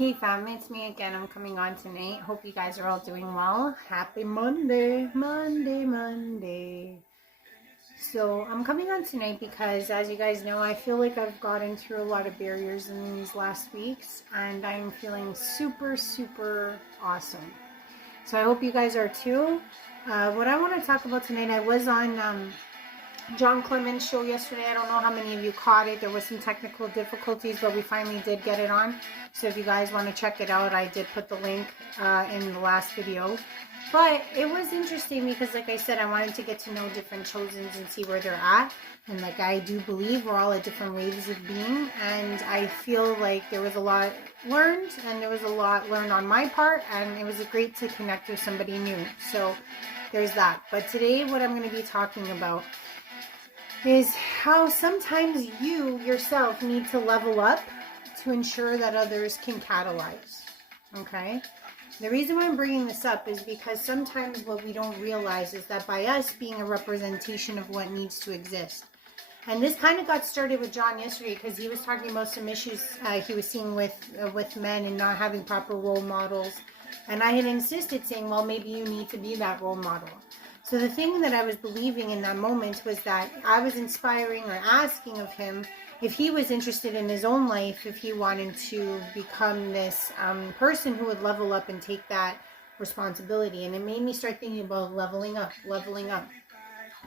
Hey fam, it's me again. I'm coming on tonight. Hope you guys are all doing well. Happy Monday, Monday. So I'm coming on tonight because, as you guys know, I feel like I've gotten through a lot of barriers in these last weeks and I'm feeling super awesome. So I hope you guys are too. What I want to talk about tonight, I was on John Clement's show yesterday. I don't know how many of you caught it. There was some technical difficulties, but we finally did get it on. So if you guys want to check it out, I did put the link in the last video. But it was interesting because, like I said, I wanted to get to know different chosens and see where they're at. And like I do believe we're all at different waves of being. And I feel like there was a lot learned and there was a lot learned on my part. And it was great to connect with somebody new. So there's that. But today what I'm going to be talking about is how sometimes you yourself need to level up to ensure that others can catalyze. Okay? The reason why I'm bringing this up is because sometimes what we don't realize is that by us being a representation of what needs to exist. And this kind of got started with John yesterday because he was talking about some issues he was seeing with men and not having proper role models. And I had insisted saying, well, maybe you need to be that role model. So the thing that I was believing in that moment was that I was inspiring or asking of him if he was interested in his own life, if he wanted to become this person who would level up and take that responsibility. And it made me start thinking about leveling up.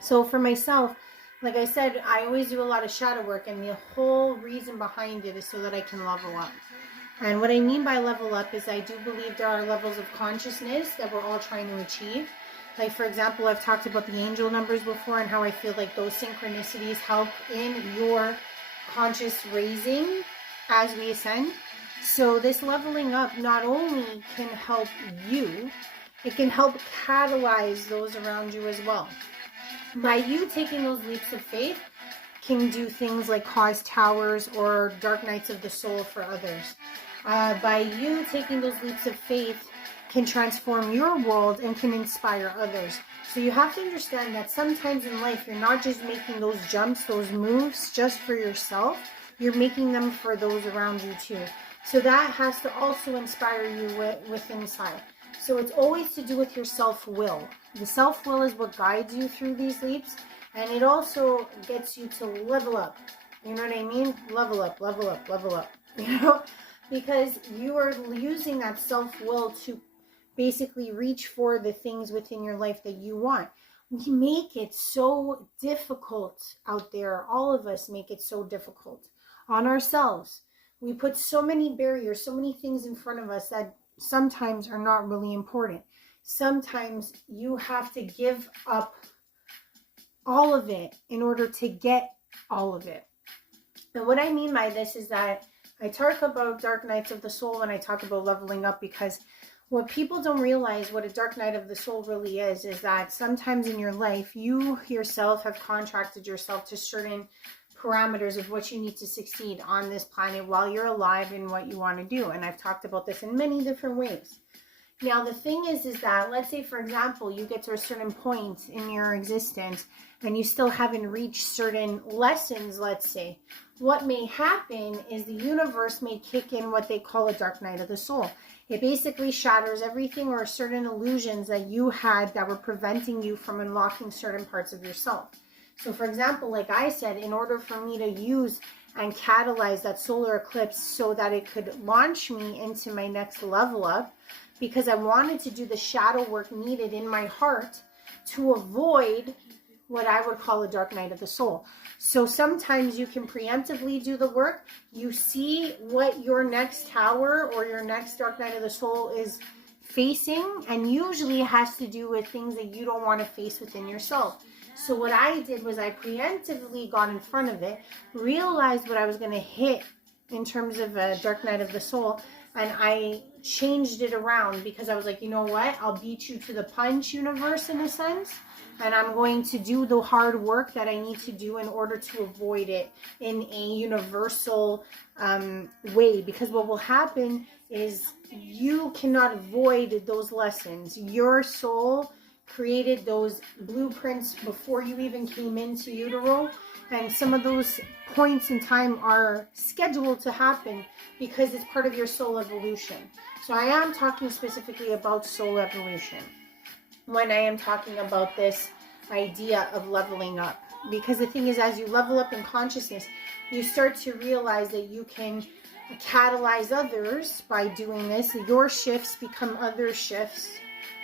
So for myself, like I said, I always do a lot of shadow work, and the whole reason behind it is so that I can level up. And what I mean by level up is I do believe there are levels of consciousness that we're all trying to achieve. Like, for example, I've talked about the angel numbers before and how I feel like those synchronicities help in your conscious raising as we ascend. So this leveling up not only can help you, it can help catalyze those around you as well. By you taking those leaps of faith, can do things like cause towers or dark nights of the soul for others. By you taking those leaps of faith, can transform your world and can inspire others. So you have to understand that sometimes in life, you're not just making those jumps, those moves just for yourself. You're making them for those around you too. So that has to also inspire you with inside. So it's always to do with your self-will. The self-will is what guides you through these leaps. And it also gets you to level up. You know what I mean? Level up. You know? Because you are using that self-will to basically reach for the things within your life that you want. We make it so difficult out there. All of us make it so difficult on ourselves. We put so many barriers, so many things in front of us that sometimes are not really important. Sometimes you have to give up all of it in order to get all of it. And what I mean by this is that I talk about dark nights of the soul when I talk about leveling up, because what people don't realize, what a dark night of the soul really is that sometimes in your life, you yourself have contracted yourself to certain parameters of what you need to succeed on this planet while you're alive and what you want to do. And I've talked about this in many different ways. Now, the thing is that, let's say, for example, you get to a certain point in your existence and you still haven't reached certain lessons, let's say. What may happen is the universe may kick in what they call a dark night of the soul. It basically shatters everything or certain illusions that you had that were preventing you from unlocking certain parts of yourself. So, for example, like I said, in order for me to use and catalyze that solar eclipse so that it could launch me into my next level up, because I wanted to do the shadow work needed in my heart to avoid what I would call a dark night of the soul. So sometimes you can preemptively do the work. You see what your next tower or your next dark night of the soul is facing, and usually it has to do with things that you don't want to face within yourself. So what I did was I preemptively got in front of it, realized what I was going to hit in terms of a dark night of the soul, and I changed it around because I was like, you know what? I'll beat you to the punch, universe, in a sense. And I'm going to do the hard work that I need to do in order to avoid it in a universal way. Because what will happen is you cannot avoid those lessons. Your soul created those blueprints before you even came into utero. And some of those points in time are scheduled to happen because it's part of your soul evolution. So I am talking specifically about soul evolution when I am talking about this idea of leveling up. Because the thing is, as you level up in consciousness, you start to realize that you can catalyze others by doing this. Your shifts become other shifts,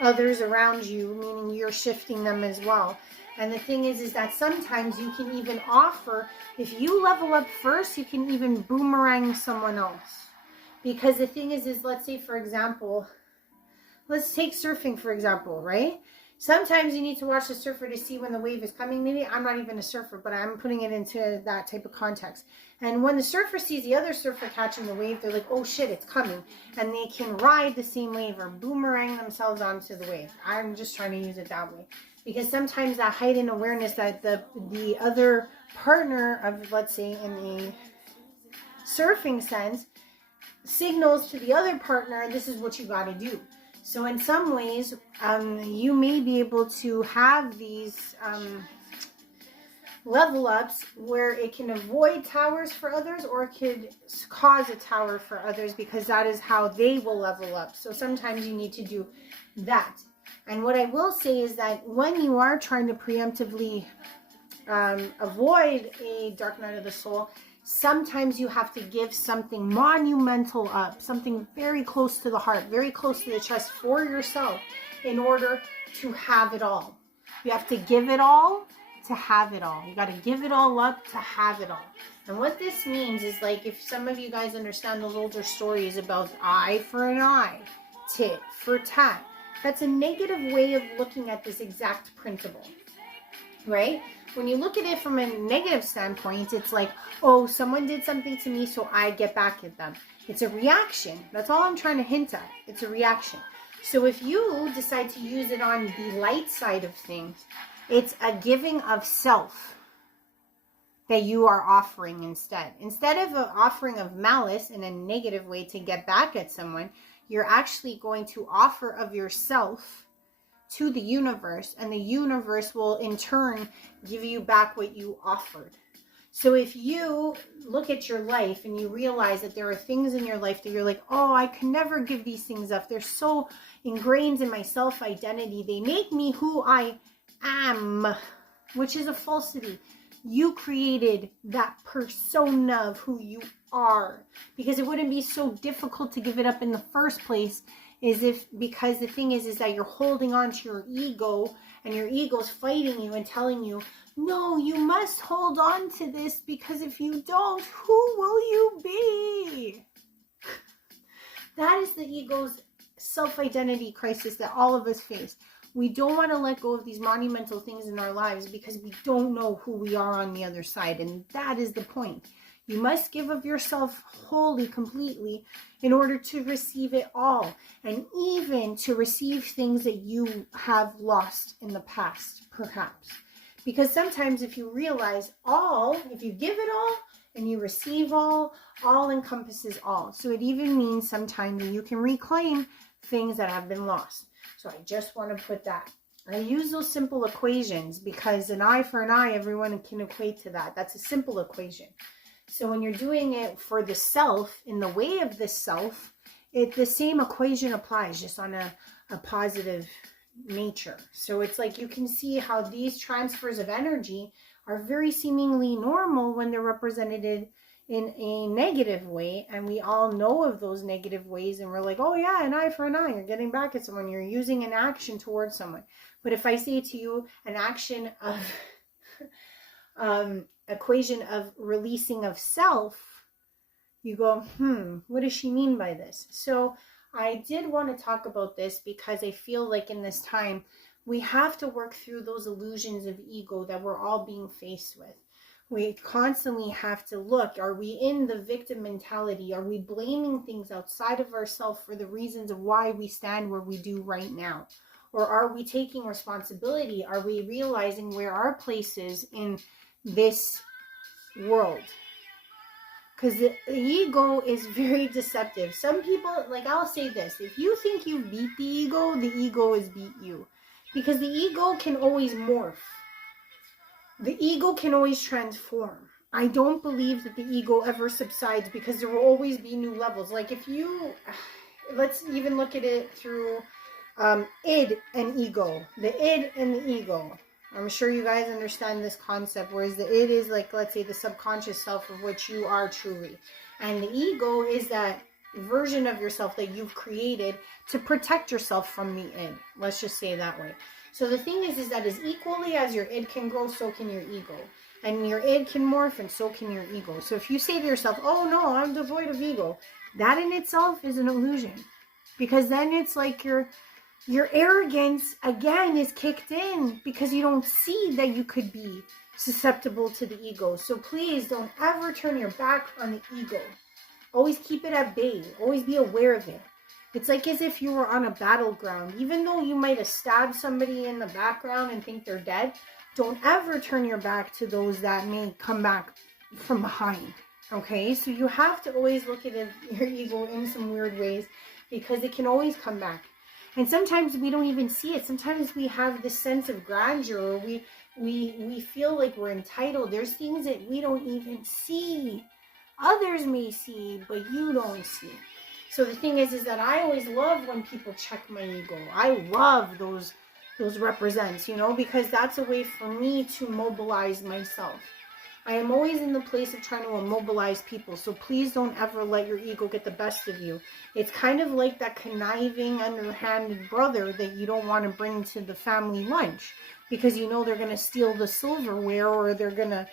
others around you, meaning you're shifting them as well. And the thing is that sometimes you can even offer, if you level up first, you can even boomerang someone else. Because the thing is let's say, for example, let's take surfing, for example, right? Sometimes you need to watch the surfer to see when the wave is coming. Maybe I'm not even a surfer, but I'm putting it into that type of context. And when the surfer sees the other surfer catching the wave, they're like, oh shit, it's coming. And they can ride the same wave or boomerang themselves onto the wave. I'm just trying to use it that way. Because sometimes that heightened awareness that the other partner of, let's say, in the surfing sense, signals to the other partner, this is what you got to do. So in some ways, you may be able to have these level ups where it can avoid towers for others, or it could cause a tower for others, because that is how they will level up. So sometimes you need to do that. And what I will say is that when you are trying to preemptively avoid a dark night of the soul, sometimes you have to give something monumental up, something very close to the heart, very close to the chest for yourself in order to have it all. You have to give it all to have it all. You got to give it all up to have it all. And what this means is, like, if some of you guys understand those older stories about eye for an eye, tit for tat, that's a negative way of looking at this exact principle, right? When you look at it from a negative standpoint, it's like, oh, someone did something to me, so I get back at them. It's a reaction. That's all I'm trying to hint at. It's a reaction. So if you decide to use it on the light side of things, it's a giving of self that you are offering instead. Instead of an offering of malice in a negative way to get back at someone, you're actually going to offer of yourself to the universe, and the universe will in turn give you back what you offered. So if you look at your life and you realize that there are things in your life that you're like, oh, I can never give these things up. They're so ingrained in my self-identity. They make me who I am, which is a falsity. You created that persona of who you are, because it wouldn't be so difficult to give it up in the first place. Because the thing is that you're holding on to your ego, and your ego's fighting you and telling you, no, you must hold on to this, because if you don't, who will you be? That is the ego's self-identity crisis that all of us face. We don't want to let go of these monumental things in our lives because we don't know who we are on the other side. And that is the point. You must give of yourself wholly, completely, in order to receive it all. And even to receive things that you have lost in the past, perhaps. Because sometimes if you realize all, if you give it all and you receive all encompasses all. So it even means sometimes that you can reclaim things that have been lost. So I just want to put that. I use those simple equations because an eye for an eye, everyone can equate to that. That's a simple equation. So when you're doing it for the self, in the way of the self, the same equation applies, just on a positive nature. So it's like you can see how these transfers of energy are very seemingly normal when they're represented in a negative way, and we all know of those negative ways, and we're like, oh yeah, an eye for an eye, you're getting back at someone, you're using an action towards someone. But if I say to you an action of equation of releasing of self, you go, what does she mean by this? So I did want to talk about this because I feel like in this time we have to work through those illusions of ego that we're all being faced with. We constantly have to look, are we in the victim mentality? Are we blaming things outside of ourselves for the reasons of why we stand where we do right now? Or are we taking responsibility? Are we realizing where our place is in this world? Because the ego is very deceptive. Some people, like, I'll say this, if you think you beat the ego has beat you. Because the ego can always morph. The ego can always transform. I don't believe that the ego ever subsides, because there will always be new levels. Like if you, let's even look at it through id and ego. The id and the ego. I'm sure you guys understand this concept, whereas the id is like, let's say, the subconscious self of which you are truly. And the ego is that version of yourself that you've created to protect yourself from the id. Let's just say it that way. So the thing is that as equally as your id can grow, so can your ego. And your id can morph, and so can your ego. So if you say to yourself, oh no, I'm devoid of ego, that in itself is an illusion. Because then it's like your arrogance, again, is kicked in, because you don't see that you could be susceptible to the ego. So please don't ever turn your back on the ego. Always keep it at bay. Always be aware of it. It's like as if you were on a battleground. Even though you might have stabbed somebody in the background and think they're dead, don't ever turn your back to those that may come back from behind. Okay? So you have to always look at your ego in some weird ways, because it can always come back. And sometimes we don't even see it. Sometimes we have this sense of grandeur, or we feel like we're entitled. There's things that we don't even see. Others may see, but you don't see. So the thing is that I always love when people check my ego. I love those represents, because that's a way for me to mobilize myself. I am always in the place of trying to immobilize people. So please don't ever let your ego get the best of you. It's kind of like that conniving, underhanded brother that you don't want to bring to the family lunch, because they're going to steal the silverware, or they're going to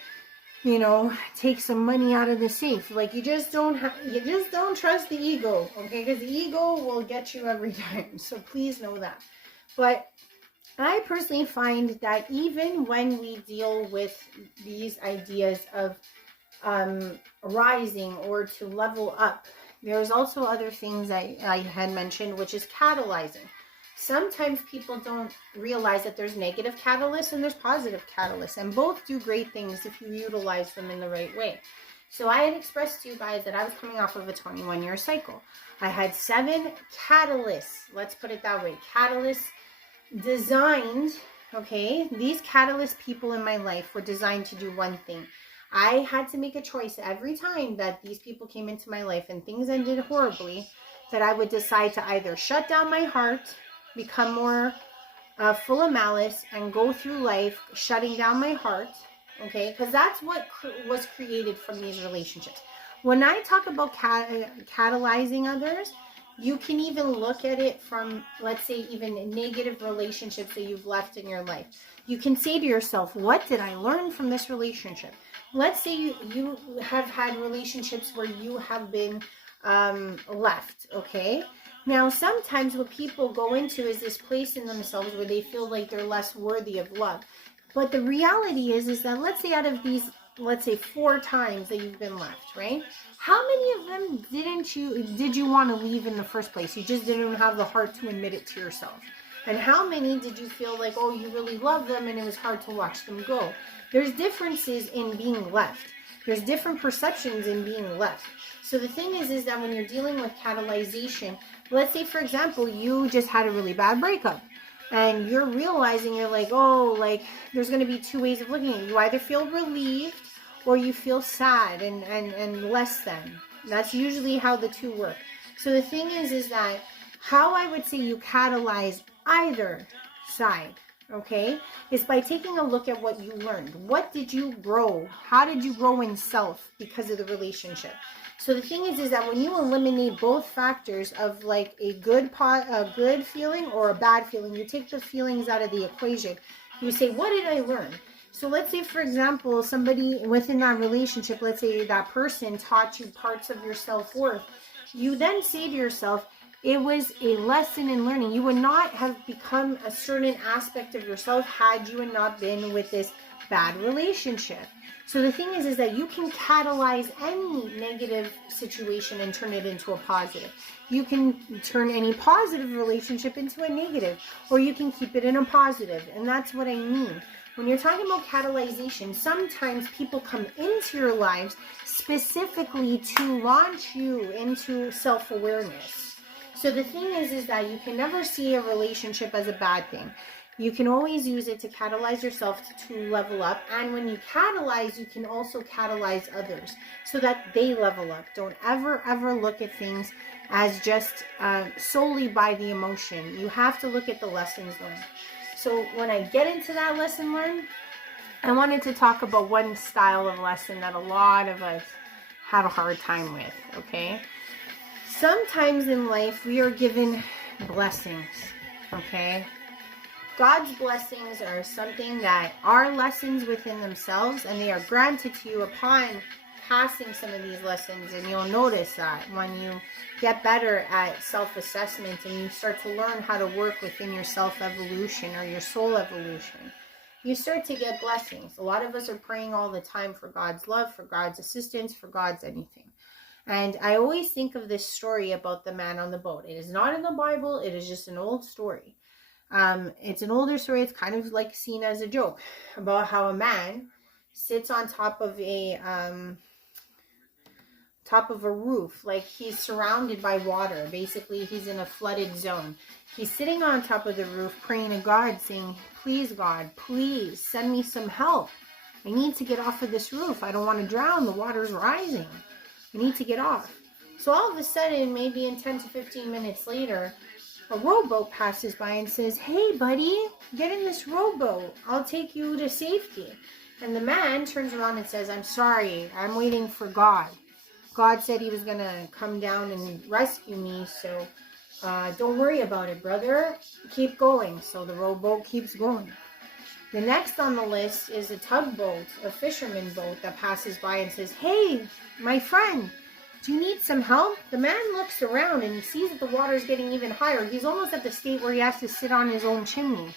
take some money out of the safe. Like you just don't trust the ego, okay? Because the ego will get you every time. So please know that. But I personally find that even when we deal with these ideas of rising or to level up, there's also other things I had mentioned, which is catalyzing. Sometimes people don't realize that there's negative catalysts and there's positive catalysts, and both do great things if you utilize them in the right way. So I had expressed to you guys that I was coming off of a 21-year cycle. I had 7 catalysts, let's put it that way, catalysts designed, okay? These catalyst people in my life were designed to do one thing. I had to make a choice every time that these people came into my life and things ended horribly, that I would decide to either shut down my heart, become more full of malice, and go through life shutting down my heart, okay? Because that's what was created from these relationships. When I talk about catalyzing others, you can even look at it from, let's say, even negative relationships that you've left in your life. You can say to yourself, what did I learn from this relationship? Let's say you have had relationships where you have been left, okay? Now, sometimes what people go into is this place in themselves where they feel like they're less worthy of love. But the reality is that, let's say, out of these, let's say 4 times that you've been left, right? How many of them did you want to leave in the first place? You just didn't have the heart to admit it to yourself. And how many did you feel like, oh, you really love them and it was hard to watch them go? There's differences in being left. There's different perceptions in being left. So the thing is that when you're dealing with catalyzation, let's say, for example, you just had a really bad breakup, and you're realizing, you're like, oh, like, there's going to be 2 ways of looking at it. You either feel relieved or you feel sad and less than. That's usually how the 2 work. So the thing is that how I would say you catalyze either side, okay, is by taking a look at what you learned. What did you grow? How did you grow in self because of the relationship? So the thing is that when you eliminate both factors of like a good feeling or a bad feeling, you take the feelings out of the equation. You say, what did I learn? So let's say, for example, somebody within that relationship, let's say that person taught you parts of your self-worth. You then say to yourself, it was a lesson in learning. You would not have become a certain aspect of yourself had you not been with this bad relationship. So the thing is that you can catalyze any negative situation and turn it into a positive. You can turn any positive relationship into a negative, or you can keep it in a positive. And that's what I mean. When you're talking about catalyzation, sometimes people come into your lives specifically to launch you into self-awareness. So the thing is that you can never see a relationship as a bad thing. You can always use it to catalyze yourself to level up. And when you catalyze, you can also catalyze others so that they level up. Don't ever look at things as just solely by the emotion. You have to look at the lessons learned. So when I get into that lesson learned, I wanted to talk about one style of lesson that a lot of us have a hard time with, okay? Sometimes in life, we are given blessings, okay? God's blessings are something that are lessons within themselves, and they are granted to you upon passing some of these lessons. And you'll notice that when you get better at self-assessment and you start to learn how to work within your self-evolution or your soul evolution, you start to get blessings. A lot of us are praying all the time for God's love, for God's assistance, for God's anything. And I always think of this story about the man on the boat. It is not in the Bible. It is just an old story. It's an older story. It's kind of like seen as a joke about how a man sits on top of a roof, like he's surrounded by water. Basically, he's in a flooded zone. He's sitting on top of the roof praying to God, saying, please God, please send me some help. I need to get off of this roof. I don't want to drown. The water's rising. I need to get off. So all of a sudden, maybe in 10 to 15 minutes later, a rowboat passes by and says, hey buddy, get in this rowboat. I'll take you to safety. And the man turns around and says, I'm sorry, I'm waiting for God. God said he was going to come down and rescue me, so don't worry about it, brother. Keep going. So the rowboat keeps going. The next on the list is a tugboat, a fisherman boat that passes by and says, hey, my friend, do you need some help? The man looks around and he sees that the water is getting even higher. He's almost at the state where he has to sit on his own chimney.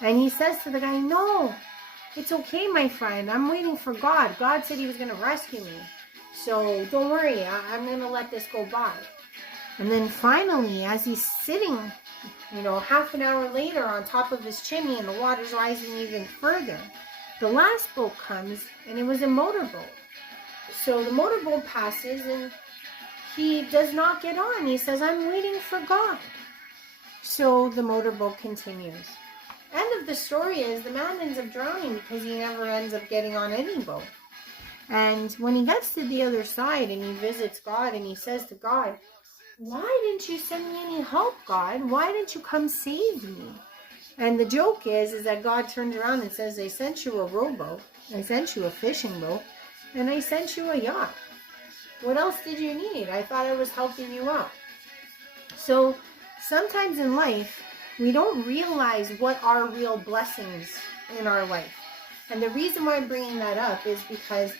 And he says to the guy, no, it's okay, my friend. I'm waiting for God. God said he was going to rescue me. So don't worry, I'm going to let this go by. And then finally, as he's sitting, half an hour later on top of his chimney and the water's rising even further, the last boat comes and it was a motorboat. So the motorboat passes and he does not get on. He says, I'm waiting for God. So the motorboat continues. End of the story is the man ends up drowning because he never ends up getting on any boat. And when he gets to the other side and he visits God and he says to God, why didn't you send me any help, God? Why didn't you come save me? And the joke is that God turns around and says, I sent you a rowboat, I sent you a fishing boat, and I sent you a yacht. What else did you need? I thought I was helping you out. So sometimes in life, we don't realize what are real blessings in our life. And the reason why I'm bringing that up is because,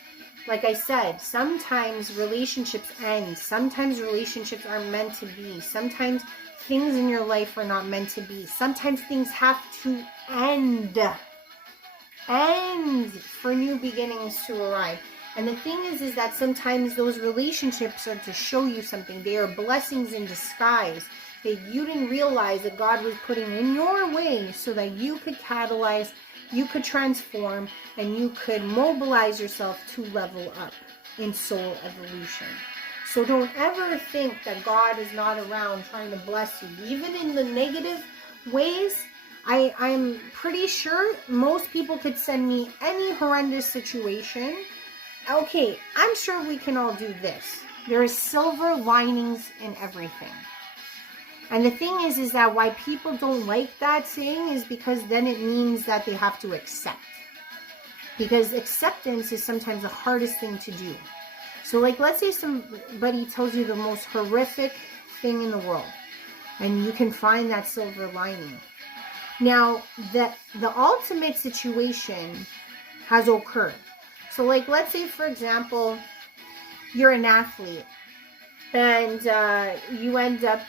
like I said, sometimes relationships end. Sometimes relationships are meant to be. Sometimes things in your life are not meant to be. Sometimes things have to end. End for new beginnings to arrive. And the thing is that sometimes those relationships are to show you something. They are blessings in disguise that you didn't realize that God was putting in your way so that you could catalyze, you could transform, and you could mobilize yourself to level up in soul evolution. So don't ever think that God is not around trying to bless you. Even in the negative ways, I'm pretty sure most people could send me any horrendous situation. Okay, I'm sure we can all do this. There is silver linings in everything. And the thing is that why people don't like that saying is because then it means that they have to accept. Because acceptance is sometimes the hardest thing to do. So like, let's say somebody tells you the most horrific thing in the world, and you can find that silver lining. Now, the ultimate situation has occurred. So like, let's say, for example, you're an athlete and you end up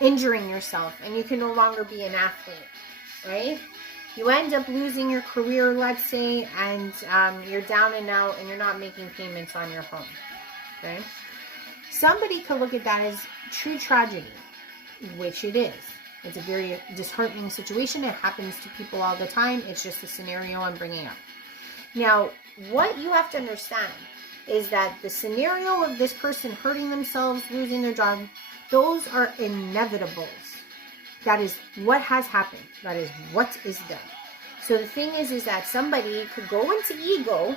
injuring yourself and you can no longer be an athlete, right? You end up losing your career, let's say, and you're down and out and you're not making payments on your home, okay? Somebody could look at that as true tragedy, which it is. It's a very disheartening situation. It happens to people all the time. It's just a scenario I'm bringing up. Now, what you have to understand is that the scenario of this person hurting themselves, losing their job, those are inevitables. That is what has happened. That is what is done. So the thing is that somebody could go into ego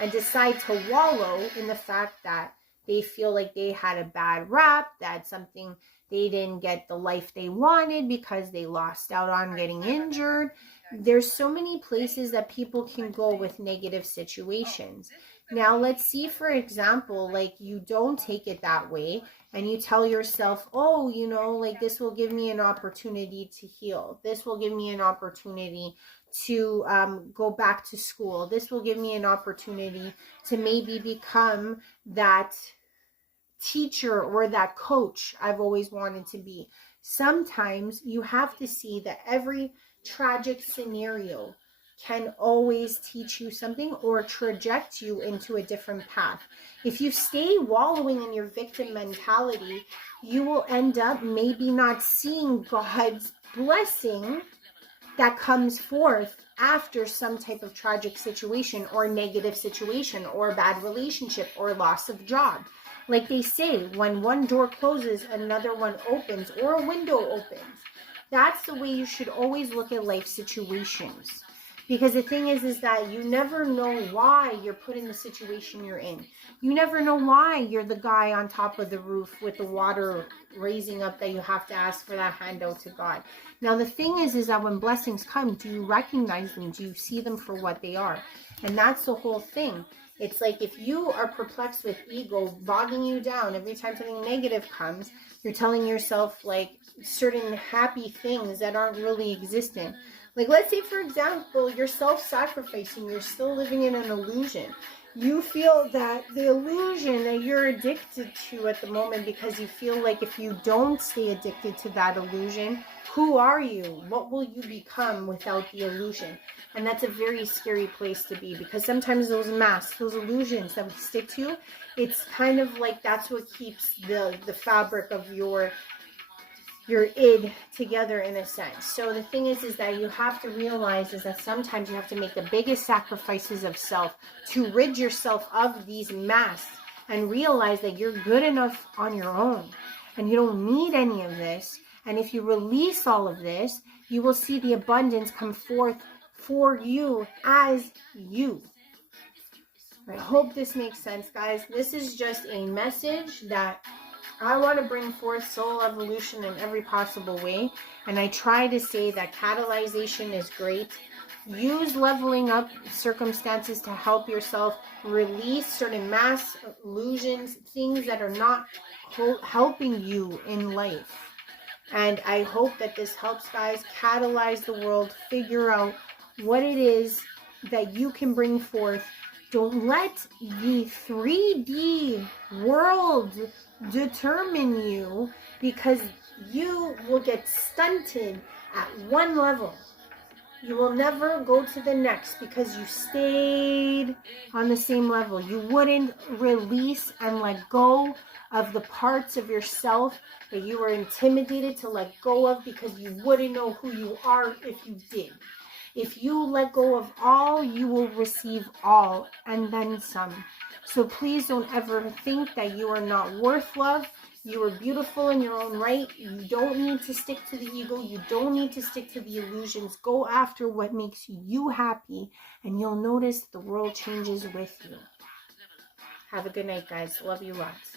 and decide to wallow in the fact that they feel like they had a bad rap, that something, they didn't get the life they wanted because they lost out on getting injured. There's so many places that people can go with negative situations. Now, let's see, for example, like you don't take it that way and you tell yourself, oh, you know, like this will give me an opportunity to heal. This will give me an opportunity to go back to school. This will give me an opportunity to maybe become that teacher or that coach I've always wanted to be. Sometimes you have to see that every tragic scenario can always teach you something or traject you into a different path. If you stay wallowing in your victim mentality, you will end up maybe not seeing God's blessing that comes forth after some type of tragic situation or negative situation or bad relationship or loss of job. Like they say, when one door closes, another one opens, or a window opens. That's the way you should always look at life situations. Because the thing is that you never know why you're put in the situation you're in. You never know why you're the guy on top of the roof with the water raising up that you have to ask for that handout to God. Now, the thing is that when blessings come, do you recognize them? Do you see them for what they are? And that's the whole thing. It's like if you are perplexed with ego bogging you down every time something negative comes, you're telling yourself like certain happy things that aren't really existent. Like, let's say, for example, you're self-sacrificing. You're still living in an illusion. You feel that the illusion that you're addicted to at the moment because you feel like if you don't stay addicted to that illusion, who are you? What will you become without the illusion? And that's a very scary place to be, because sometimes those masks, those illusions that we stick to, it's kind of like that's what keeps the fabric of your id together in a sense. So the thing is that you have to realize is that sometimes you have to make the biggest sacrifices of self to rid yourself of these masks and realize that you're good enough on your own and you don't need any of this. And if you release all of this, you will see the abundance come forth for you as you. I hope this makes sense, guys. This is just a message that I want to bring forth soul evolution in every possible way. And I try to say that catalyzation is great. Use leveling up circumstances to help yourself release certain mass illusions, things that are not helping you in life. And I hope that this helps, guys, catalyze the world, figure out what it is that you can bring forth. Don't let the 3D world determine you, because you will get stunted at one level. You will never go to the next because you stayed on the same level. You wouldn't release and let go of the parts of yourself that you were intimidated to let go of, because you wouldn't know who you are if you did. If you let go of all, you will receive all and then some. So please don't ever think that you are not worth love. You are beautiful in your own right. You don't need to stick to the ego. You don't need to stick to the illusions. Go after what makes you happy, and you'll notice the world changes with you. Have a good night, guys. Love you lots.